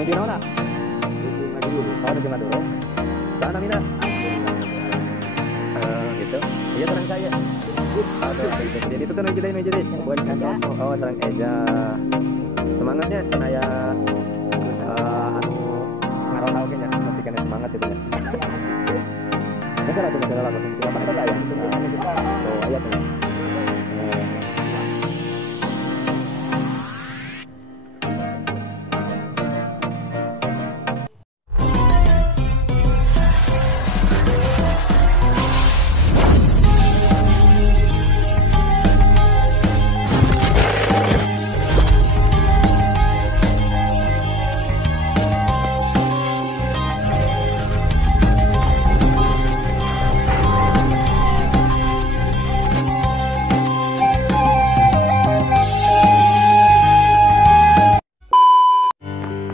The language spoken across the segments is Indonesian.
Nuju naon nak? Oh, nuju Maduro. Sana mina. Gitu. Iya sareng saya. Aduh, jadi itu kan nuju deh. Buat kantor. Oh, sareng Eja. Semangatnya saya anu ngaron oge nya, pasti kan semangat itu ya. Masalah tuh masalah apa? Kenapa ada saya? Oh, iya tuh.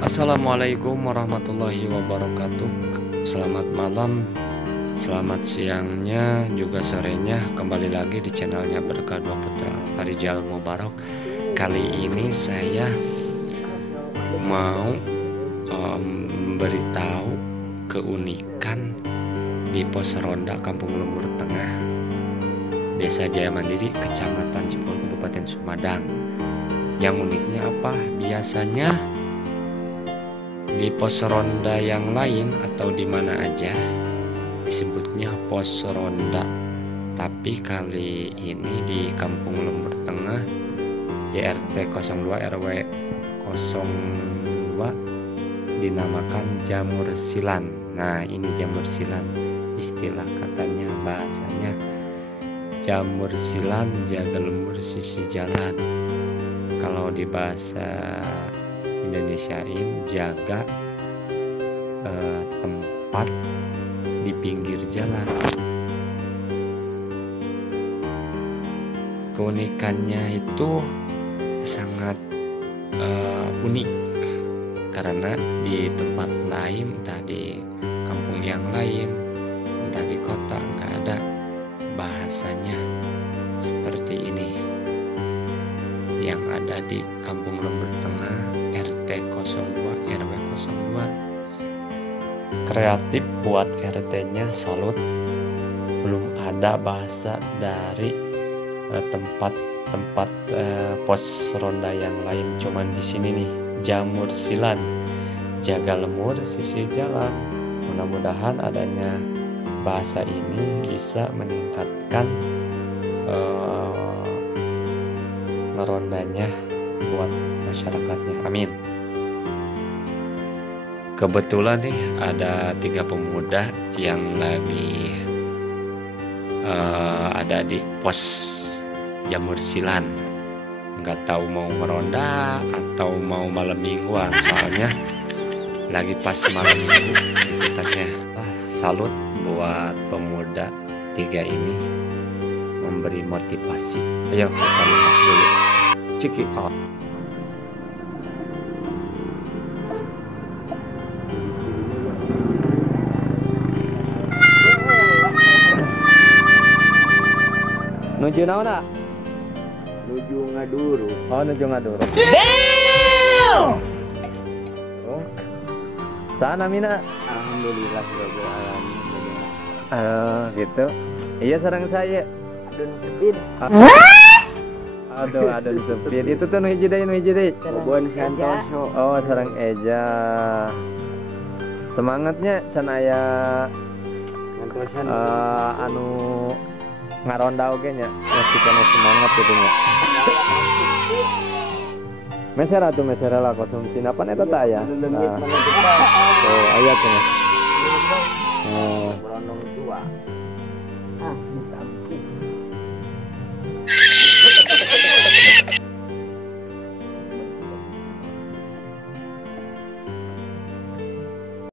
Assalamualaikum warahmatullahi wabarakatuh. Selamat malam, selamat siangnya, juga sorenya. Kembali lagi di channelnya Berkah Dua Putra Farijal Mubarak. Kali ini saya mau memberitahu keunikan di pos ronda Kampung Lembur Tengah, Desa Jaya Mandiri, Kecamatan Cipul, Kabupaten Sumedang. Yang uniknya apa? Biasanya di pos ronda yang lain atau di mana aja disebutnya pos ronda, tapi kali ini di Kampung Lembur Tengah di RT 02 RW 02 dinamakan jamur silan. Nah, ini jamur silan, istilah katanya bahasanya jamur silan jaga lembur sisi jalan. Kalau di bahasa Indonesiain jaga tempat di pinggir jalan. Keunikannya itu sangat unik karena di tempat lain, entah di kampung yang lain, entah di kota, nggak ada bahasanya seperti ini. Yang ada di Kampung Lembur Tengah RT 02 RW 02. Kreatif buat RT-nya, salut. Belum ada bahasa dari tempat-tempat pos ronda yang lain, cuman di sini nih, jamur silan jaga lemur sisi jalan. Mudah-mudahan adanya bahasa ini bisa meningkatkan ngerondanya buat masyarakatnya. Amin. Kebetulan nih ada 3 pemuda yang lagi ada di pos jamur silan. Nggak tahu mau meronda atau mau malam mingguan, soalnya lagi pas malam minggu katanya. Salut buat pemuda 3 ini memberi motivasi. Ayo kita lihat dulu. Ciki out. Nuju naon nak? Nuju Ngaduru. Oh, nuju Ngaduru. Oh. Sana mina. Alhamdulillah rabbil alamin. Gitu. Iya sareng saya. Adun Sepin. Aduh, ada Sepin. Itu tuh nu hiji deui. Bobon Santoso. Oh, sareng Eja. Semangatnya can aya Santosan. anu ngaronda oge nya, mesti kana semangat gitu nya. Mesera tuh mesera lah konsumsi apa eta teh aya. Oh, aya tuh. Oh, Berondong tua.